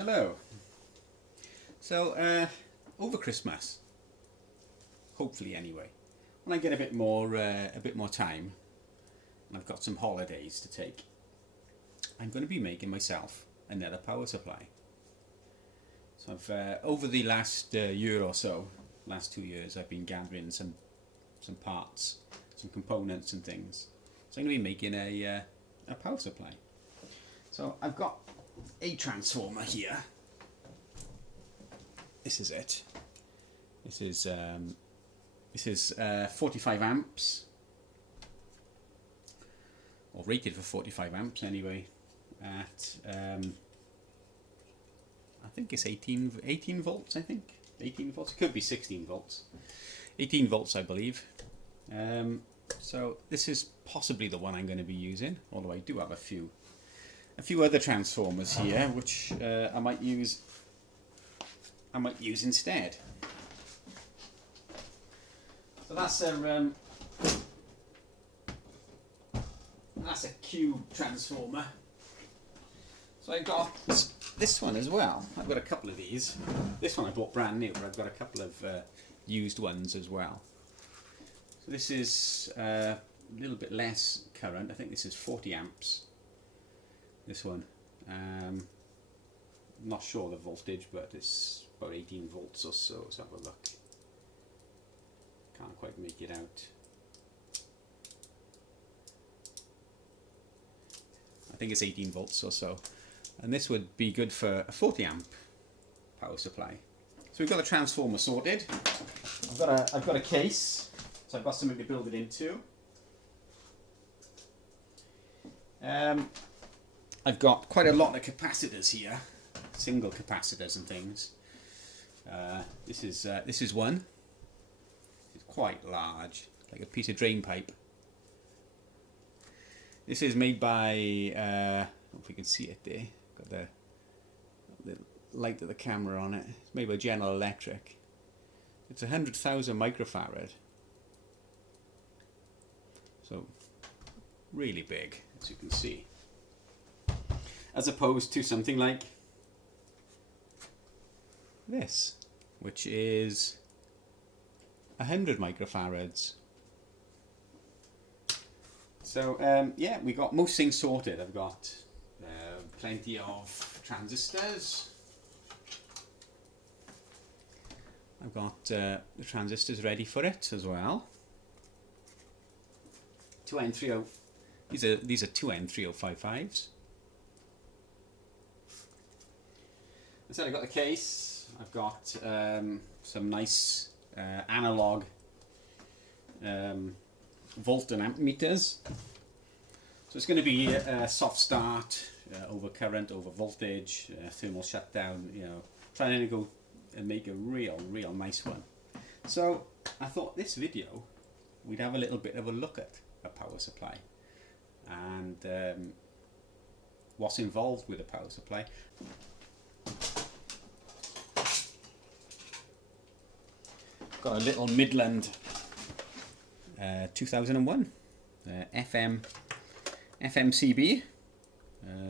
Hello. So over Christmas, hopefully anyway, when I get a bit more time, and I've got some holidays to take, I'm going to be making myself another power supply. So I've over the last year or so, last 2 years, I've been gathering some parts, some components and things. So I'm going to be making a power supply. So I've got a transformer here. This is it. This is 45 amps, or rated for 45 amps anyway. At I think it's 18 volts. I think 18 volts. It could be 16 volts. 18 volts, I believe. So this is possibly the one I'm going to be using. Although I do have a few other transformers here, which I might use instead. So that's a cube transformer. So I've got this one as well. I've got a couple of these. This one I bought brand new, but I've got a couple of used ones as well. So this is a little bit less current. I think this is 40 amps. This one. Not sure the voltage, but it's about 18 volts or so. Let's have a look. Can't quite make it out. I think it's 18 volts or so. And this would be good for a 40 amp power supply. So we've got the transformer sorted. I've got a case, so I've got something to build it into. I've got quite a lot of capacitors here, single capacitors and things. This is one. It's quite large, like a piece of drain pipe. This is made by, I don't know if we can see it there. Got the light of the camera on it. It's made by General Electric. It's 100,000 microfarad. So really big, as you can see. As opposed to something like this, which is 100 microfarads. So yeah, we got most things sorted. I've got plenty of transistors. I've got the transistors ready for it as well. 2N30. These are 2N3055s. So I've got the case. I've got some nice analog volt and amp meters. So it's going to be a soft start, over current, over voltage, thermal shutdown. You know, trying to go and make a real nice one. So I thought this video we'd have a little bit of a look at a power supply and what's involved with a power supply. Got a little Midland 2001 FMCB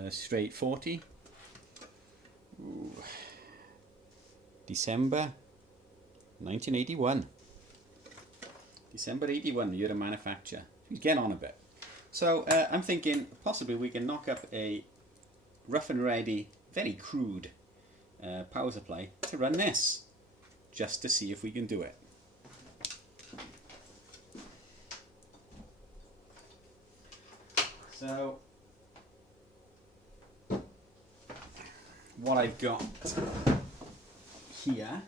straight 40. Ooh. December 1981. December 81, the year of manufacture. Get on a bit. So I'm thinking possibly we can knock up a rough and ready, very crude power supply to run this, just to see if we can do it. So what I've got here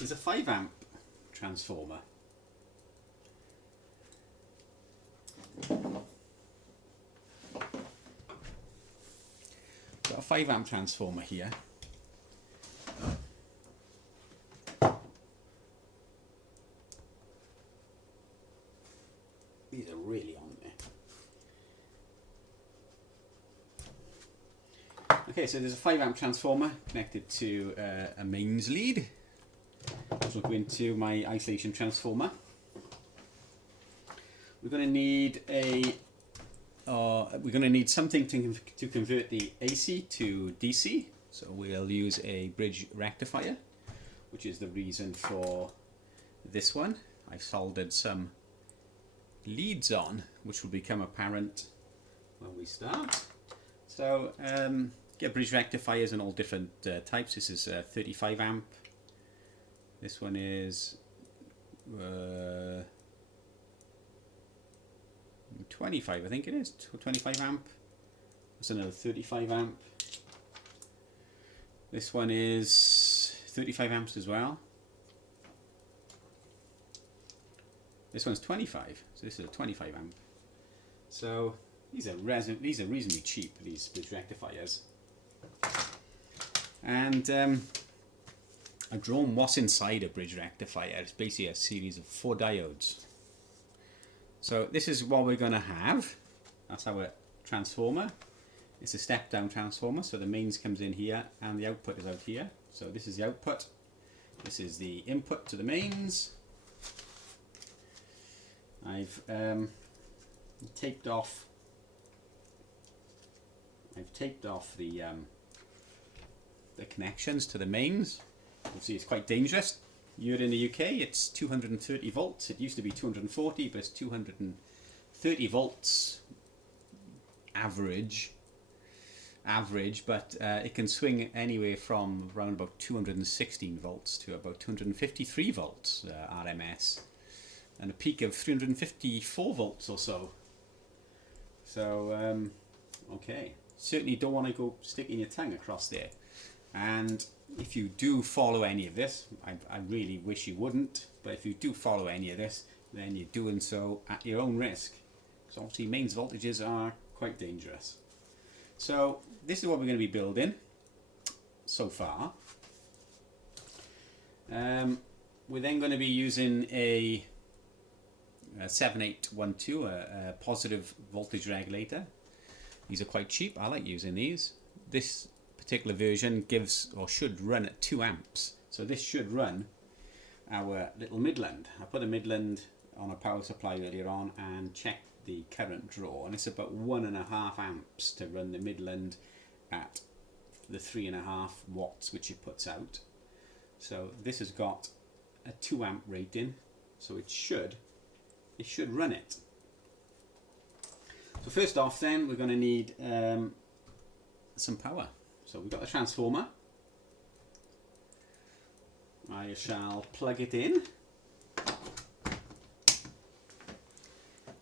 is a 5 amp transformer. Got a 5 amp transformer here. These are really on there. Okay, so there's a 5 amp transformer connected to a mains lead, which will go into my isolation transformer. We're going to need a we're going to need something to convert the AC to DC. So we'll use a bridge rectifier, which is the reason for this one. I've soldered some leads on, which will become apparent when we start. So get bridge rectifiers in all different types. This is 35 amp. This one is 25, I think it is, 25 amp. That's another 35 amp. This one is 35 amps as well. This one's 25, so this is a 25 amp. So these are reasonably cheap, these bridge rectifiers. And I've drawn what's inside a bridge rectifier. It's basically a series of 4 diodes. So this is what we're going to have. That's our transformer. It's a step down transformer, so the mains comes in here and the output is out here. So this is the output. This is the input to the mains. I've taped off the connections to the mains. You'll see it's quite dangerous. Here in the UK it's 230 volts. It used to be 240, but it's 230 volts average, but it can swing anywhere from around about 216 volts to about 253 volts RMS, and a peak of 354 volts or so. So okay, certainly don't want to go sticking your tongue across there. And if you do follow any of this, I really wish you wouldn't, but if you do follow any of this, then you're doing so at your own risk. So obviously mains voltages are quite dangerous. So this is what we're going to be building so far. We're then going to be using a 7812, a positive voltage regulator. These are quite cheap. I like using these. This particular version gives, or should run, at 2 amps. So this should run our little Midland. I put a Midland on a power supply earlier on and checked the current draw, and it's about 1.5 amps to run the Midland at the 3.5 watts which it puts out. So this has got a 2 amp rating, so it should run it. So first off then we're going to need some power. So we've got the transformer. I shall plug it in.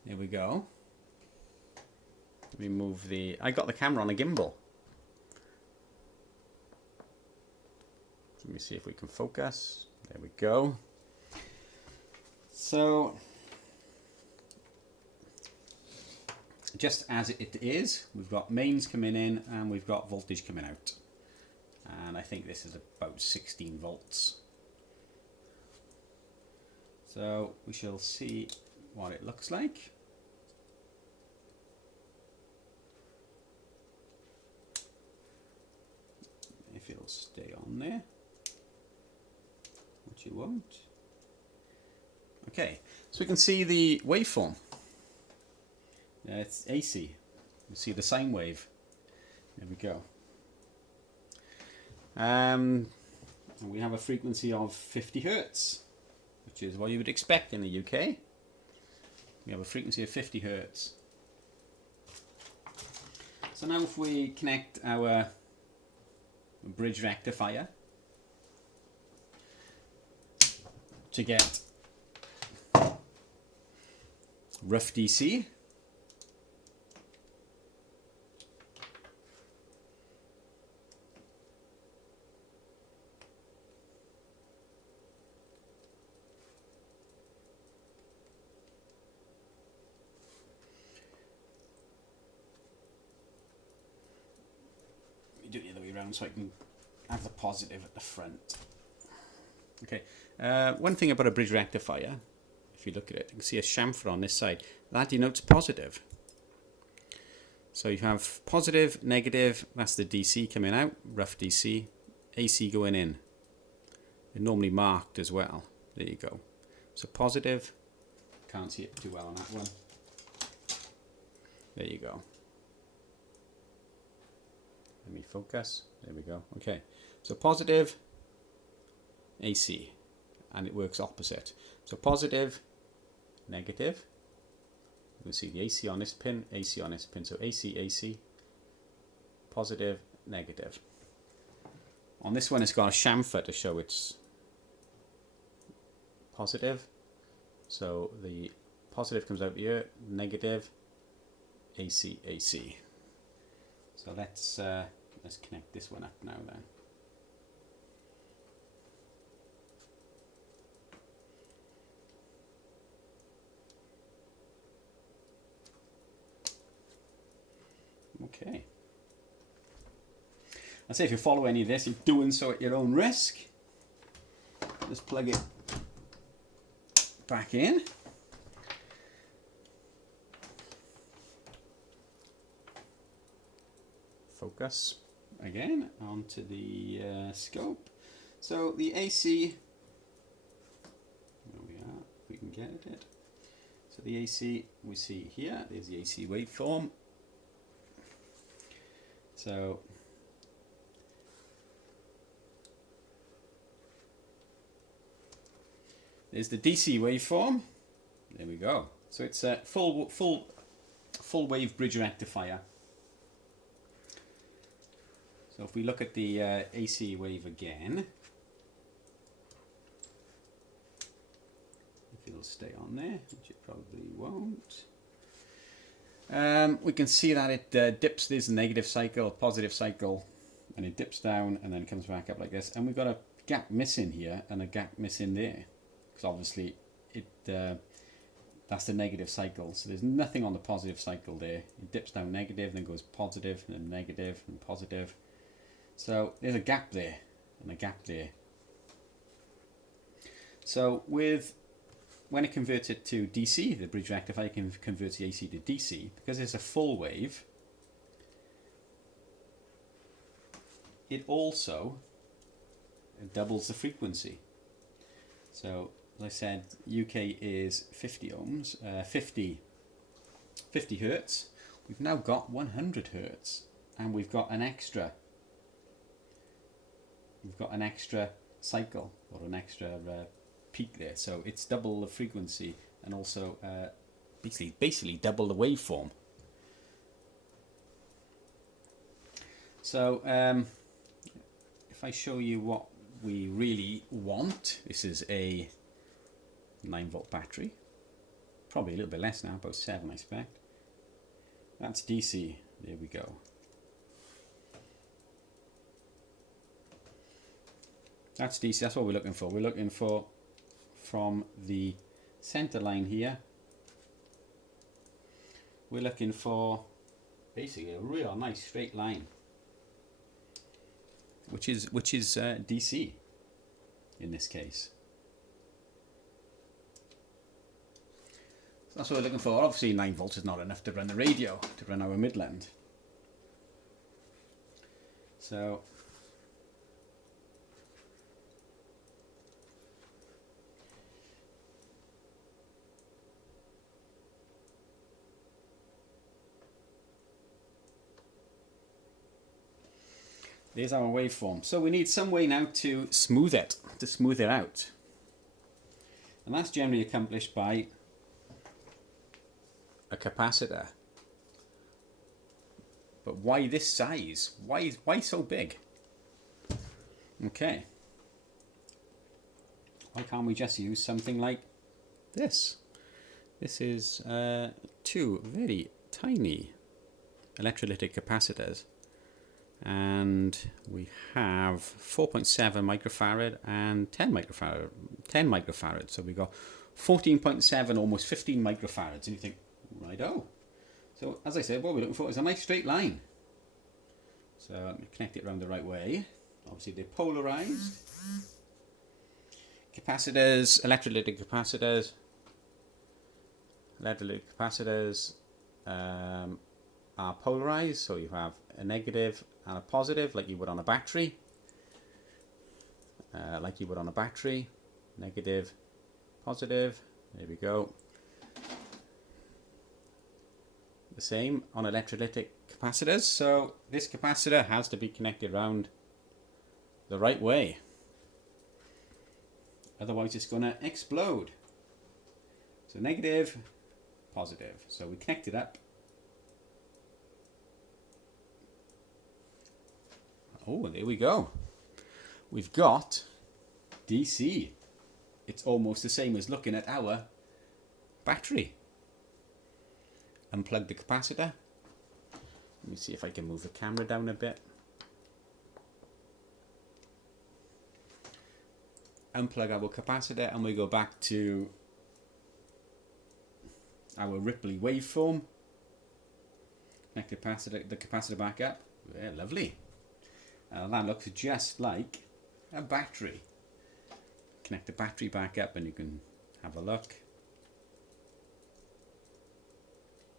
There we go. Remove the... I got the camera on a gimbal. Let me see if we can focus. There we go. So, just as it is, we've got mains coming in and we've got voltage coming out. And I think this is about 16 volts. So we shall see what it looks like. If it'll stay on there, which it won't. Okay, so we can see the waveform. It's AC. You see the sine wave. There we go. And we have a frequency of 50 Hertz, which is what you would expect in the UK. We have a frequency of 50 Hertz. So now if we connect our bridge rectifier to get rough DC, do it the other way around so I can have the positive at the front. Okay, one thing about a bridge rectifier, if you look at it, you can see a chamfer on this side. That denotes positive. So you have positive, negative, that's the DC coming out, rough DC, AC going in. They're normally marked as well. There you go. So positive, can't see it too well on that one. There you go. Let me focus. There we go. Okay, so positive AC, and it works opposite. So positive, negative. You can see the AC on this pin, AC on this pin. So AC, AC, positive, negative. On this one, it's got a chamfer to show it's positive. So the positive comes out here, negative, AC, AC. So let's connect this one up now then. Okay. I say if you follow any of this, you're doing so at your own risk. Just plug it back in. Focus again onto the scope. So the AC, there we are, if we can get it. So the AC we see here, there's the AC waveform. So there's the DC waveform. There we go. So it's a full wave bridge rectifier. So if we look at the AC wave again, if it'll stay on there, which it probably won't, we can see that it dips. There's a negative cycle, positive cycle, and it dips down and then comes back up like this. And we've got a gap missing here and a gap missing there, because obviously that's the negative cycle. So there's nothing on the positive cycle there. It dips down negative, then goes positive, and then negative, and positive. So there's a gap there and a gap there. So when it converts it to DC, the bridge rectifier can convert the AC to DC, because it's a full wave. It also doubles the frequency. So as I said, UK is 50 ohms, 50 hertz. We've now got 100 hertz, and we've got an extra. We've got an extra cycle or an extra peak there, so it's double the frequency and also basically double the waveform. So if I show you what we really want, this is a 9-volt battery, probably a little bit less now, about 7 I expect. That's DC. There we go. That's DC, that's what we're looking for. We're looking for from the center line here, we're looking for basically a real nice straight line, which is DC in this case. So that's what we're looking for. Obviously 9 volts is not enough to run the radio, to run our Midland. So there's our waveform. So we need some way now to smooth it out. And that's generally accomplished by a capacitor. But why this size? Why so big? Okay. Why can't we just use something like this? This is 2 very tiny electrolytic capacitors. And we have 4.7 microfarad and 10 microfarad. So we got 14.7, almost 15 microfarads. And you think, righto. So as I said, what we're looking for is a nice straight line. So let me connect it around the right way. Obviously they're polarized. Capacitors, electrolytic capacitors. Electrolytic capacitors are polarized, so you have a negative and a positive, like you would on a battery. Negative, positive. There we go. the same on electrolytic capacitors. So this capacitor has to be connected round the right way. Otherwise it's going to explode. So negative, positive. So we connect it up. Oh, there we go. We've got DC. It's almost the same as looking at our battery. Unplug the capacitor. Let me see if I can move the camera down a bit. Unplug our capacitor and we go back to our Ripley waveform. Connect the capacitor back up. Yeah, lovely. That looks just like a battery. Connect the battery back up and you can have a look.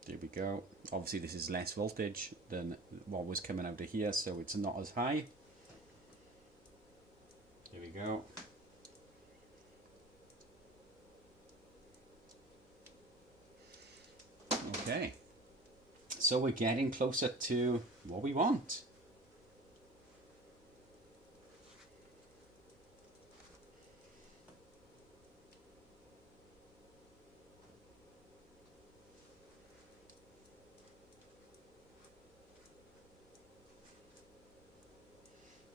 There we go. Obviously this is less voltage than what was coming out of here, so it's not as high. There we go. Okay, so we're getting closer to what we want.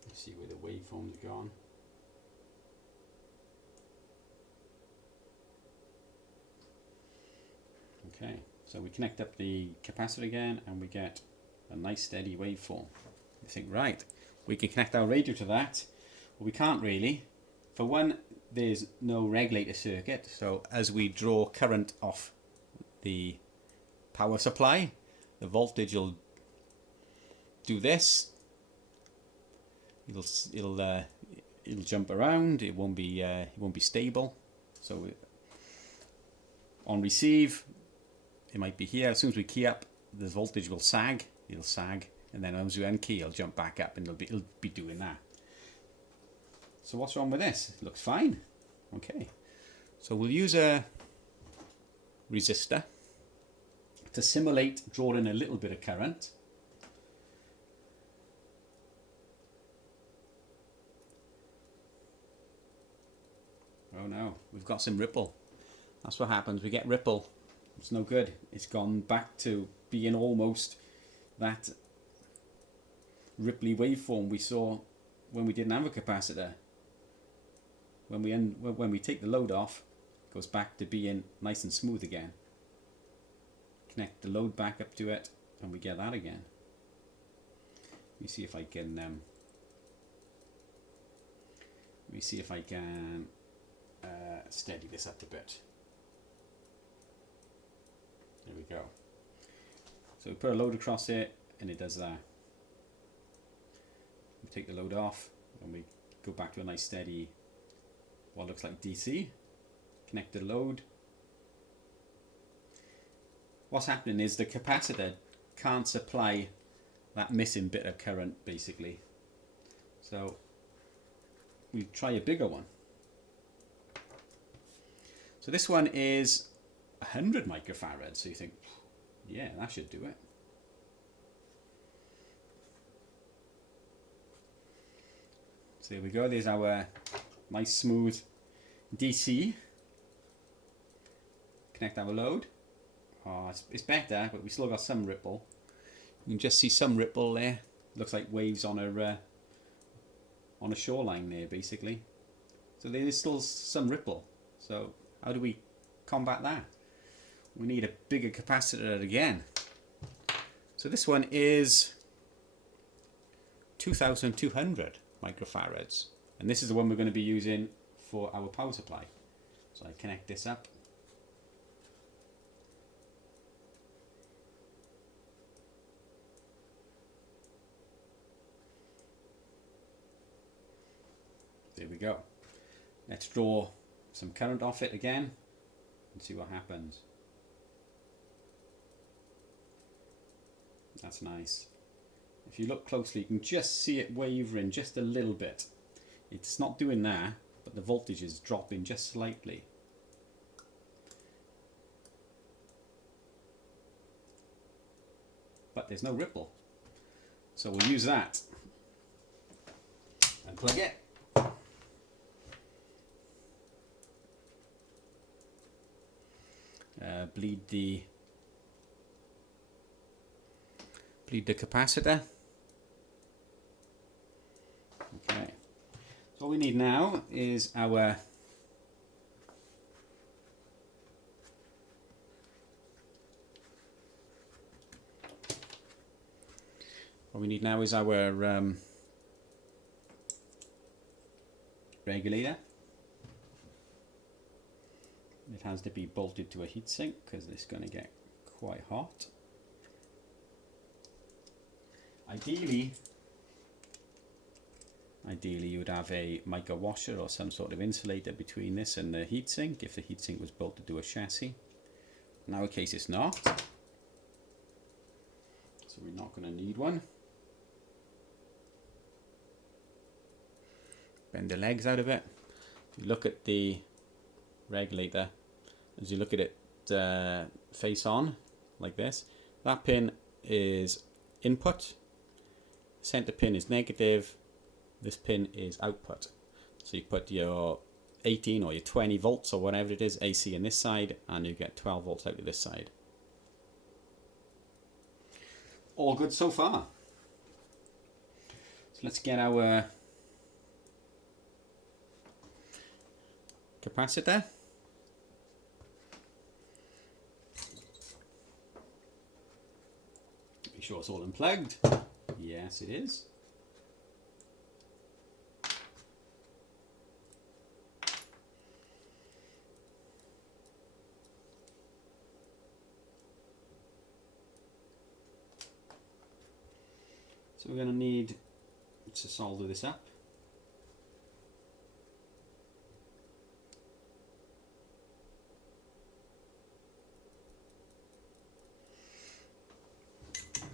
Let's see where the waveform's gone. Okay. So we connect up the capacitor again and we get a nice steady waveform. You think, right, we can connect our radio to that. Well, we can't really. For one, there's no regulator circuit, so as we draw current off the power supply, the voltage will do this. It'll jump around. It won't be stable. So on receive, it might be here. As soon as we key up, the voltage will sag. It'll sag, and then as we unkey, it'll jump back up, and it'll be doing that. So what's wrong with this? It looks fine. Okay. So we'll use a resistor to simulate drawing a little bit of current. Oh no, we've got some ripple. That's what happens. We get ripple. It's no good. It's gone back to being almost that Ripley waveform we saw when we didn't have a capacitor. When we take the load off, it goes back to being nice and smooth again. Connect the load back up to it, and we get that again. Let me see if I can. Steady this up a bit. There we go. So we put a load across it and it does that. We take the load off and we go back to a nice steady, what looks like DC. Connect the load. What's happening is the capacitor can't supply that missing bit of current basically. So we try a bigger one. So this one is 100 microfarads, so you think, yeah, that should do it. So there we go, there's our nice smooth DC. Connect our load. Oh, it's better, but we still got some ripple. You can just see some ripple there. Looks like waves on a shoreline there, basically. So there's still some ripple. So how do we combat that? We need a bigger capacitor again. So this one is 2,200 microfarads. And this is the one we're going to be using for our power supply. So I connect this up. There we go. Let's draw some current off it again and see what happens. That's nice. If you look closely, you can just see it wavering just a little bit. It's not doing that, but the voltage is dropping just there's no ripple. So we'll use that. And plug it. Bleed the capacitor. Okay. So all we need now is our regulator. It has to be bolted to a heatsink because it's going to get quite hot. Ideally you would have a mica washer or some sort of insulator between this and the heatsink if the heatsink was bolted to a chassis. In our case it's not, so we're not going to need one. Bend the legs out of it. If you look at the regulator, as you look at it face on like this, that pin is input, center pin is negative, this pin is output. So you put your 18 or your 20 volts or whatever it is AC in this side, and you get 12 volts out of this side. All good so far. So let's get our capacitor. Be sure it's all unplugged. Yes, it is. So we're going to need to solder this up.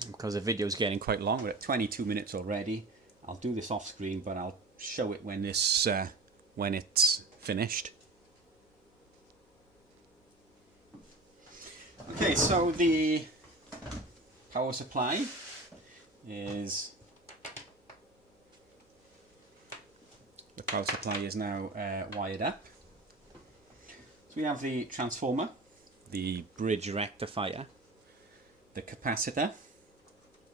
Because the video is getting quite long, we're at 22 minutes already. I'll do this off screen, but I'll show it when when it's finished. Okay, so the power supply is now wired up. So we have the transformer, the bridge rectifier, the capacitor,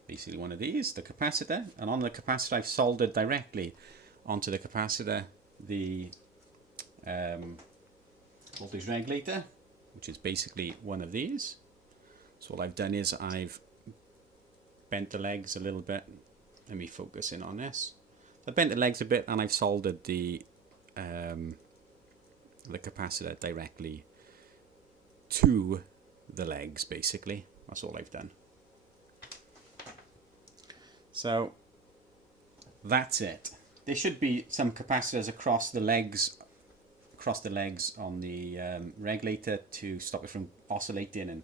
basically one of these, the capacitor, and on the capacitor I've soldered directly onto the capacitor the voltage regulator, which is basically one of these. So all I've done is I've bent the legs a little bit. Let me focus in on this. I bent the legs a bit and I've soldered the capacitor directly to the legs, basically. That's all I've done. So that's it. There should be some capacitors across the legs on the regulator to stop it from oscillating and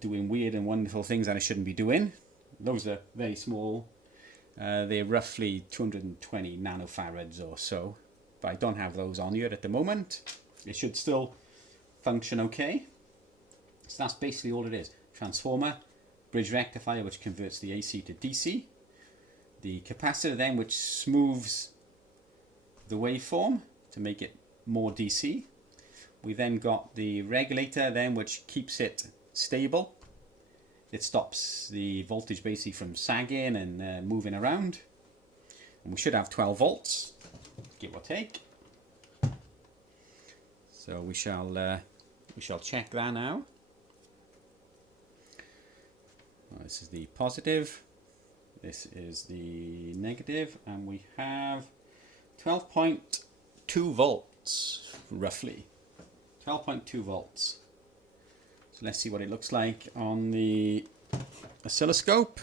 doing weird and wonderful things that I shouldn't be doing. Those are very small. They're roughly 220 nanofarads or so, but I don't have those on here at the moment. It should still function okay. So that's basically all it is. Transformer, bridge rectifier which converts the AC to DC, the capacitor then which smooths the waveform to make it more DC. We then got the regulator then which keeps it stable. It stops the voltage basically from sagging and moving around. And we should have 12 volts, give or take. So we shall check that now. This is the positive, this is the negative, and we have 12.2 volts, roughly. 12.2 volts. So let's see what it looks like on the oscilloscope.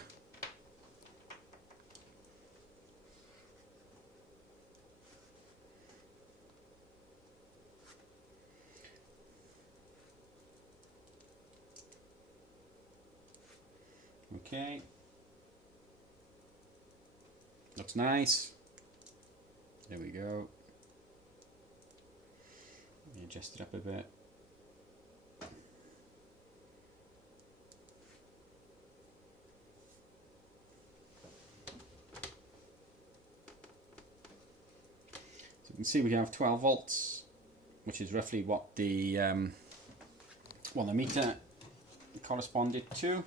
Okay, looks nice. There we go. Let me adjust it up a bit. can see we have 12 volts, which is roughly what the meter corresponded to.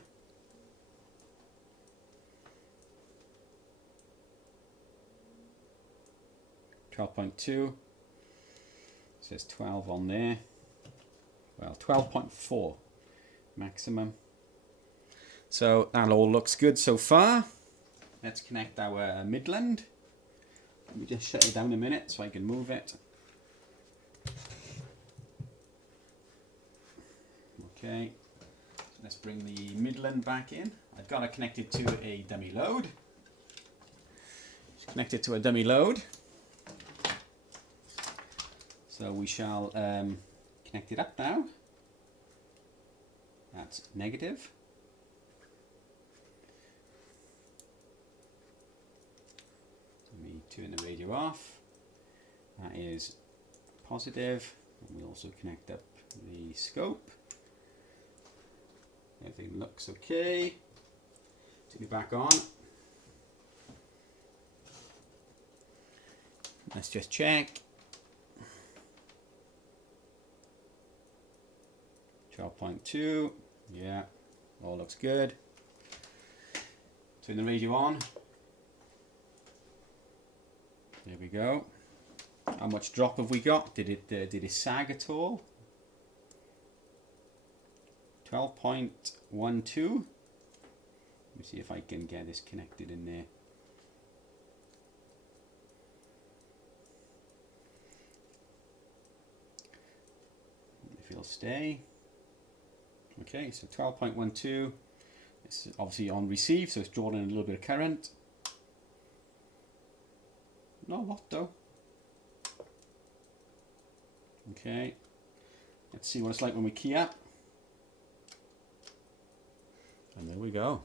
.2 says 12 on there. Well, 12.4 maximum. So that all looks good so far. Let's connect our Midland. Let me just shut it down a minute so I can move it. Okay, so let's bring the Midland back in. I've got it connected to a dummy load. It's connected to a dummy load. So we shall connect it up now. That's negative. Let me turn the radio off. That is positive. And we'll also connect up the scope. Everything looks okay. Turn it back on. Let's just check. 12.2, yeah, all looks good. Turn the radio on. There we go. How much drop have we got? Did it sag at all? 12.12. Let me see if I can get this connected in there. If it'll stay. Okay, so 12.12, it's obviously on receive, so it's drawing in a little bit of current. Not a lot though. Okay, let's see what it's like when we key up. And there we go.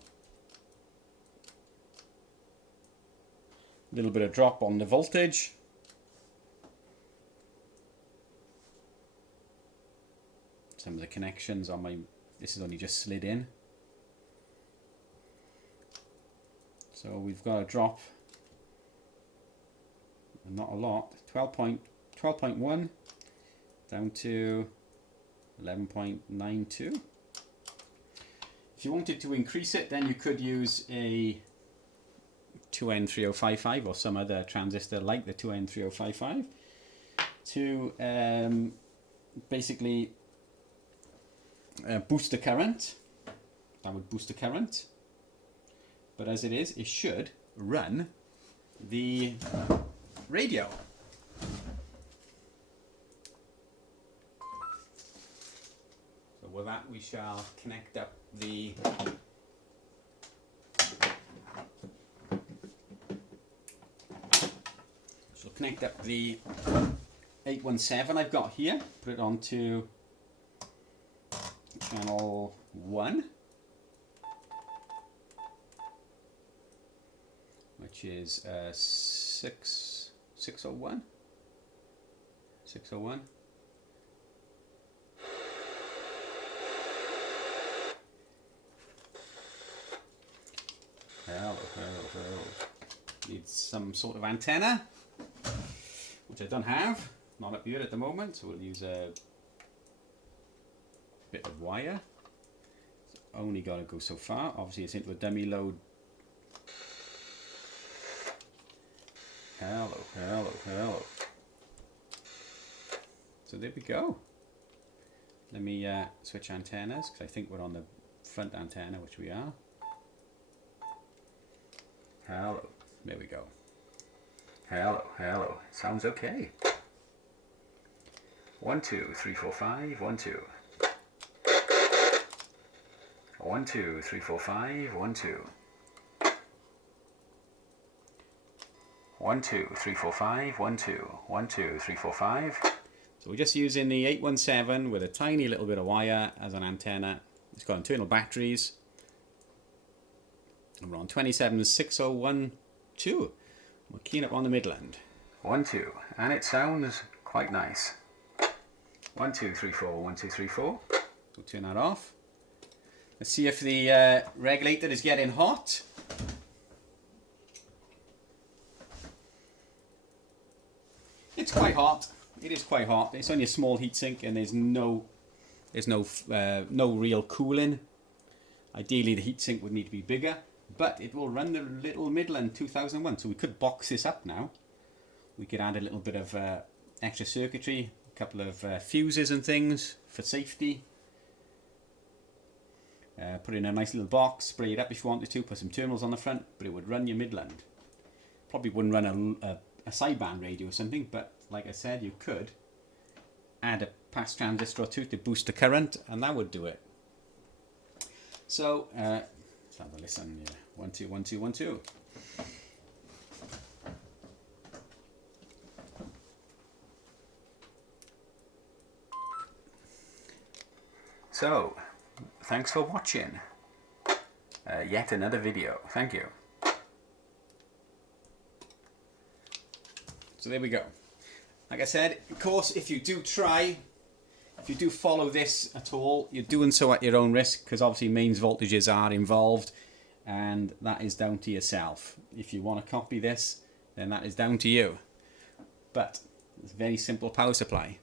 A little bit of drop on the voltage. Some of the connections on my, this is only just slid in. So we've got a drop, not a lot, 12.1 down to 11.92. If you wanted to increase it, then you could use a 2N3055 or some other transistor like the 2N3055 to basically boost the current. That would boost the current, but as it is, it should run the radio. So with that, we shall connect up the connect up the 817 I've got here, put it onto channel 1, which is 601. Hello. Needs some sort of antenna, which I don't have, not up here at the moment, so we'll use a bit of wire. It's only got to go so far. Obviously it's into a dummy load. Hello. So there we go. Let me switch antennas, because I think we're on the front antenna, which we are. Hello. There we go. Hello. Sounds okay. 1 2 3 4 5 1 2. 1 2 3 4 5 1 2. 1 2 3 4 5 1 2. 1 2 3 4 5. So we're just using the 817 with a tiny little bit of wire as an antenna. It's got internal batteries. And we're on 27601.2. We're keying up on the Midland. 1 2, and it sounds quite nice. 1 2 3 4 1 2 3 4. We'll turn that off. Let's see if the regulator is getting hot. It's quite hot. It is quite hot. It's only a small heatsink, and there's no real cooling. Ideally, the heatsink would need to be bigger, but it will run the little Midland 2001. So we could box this up now. We could add a little bit of extra circuitry, a couple of fuses and things for safety. Put it in a nice little box, spray it up if you wanted to, put some terminals on the front, but it would run your Midland. Probably wouldn't run a sideband radio or something, but like I said, you could add a pass transistor or two to boost the current, and that would do it. So, let's have a listen. Yeah. 1 2 1 2 1 2. So, thanks for watching yet another video. Thank you. So there we go. Like I said, of course, if you do follow this at all, you're doing so at your own risk, because obviously mains voltages are involved, and that is down to yourself. If you want to copy this, then that is down to you. But it's a very simple power supply.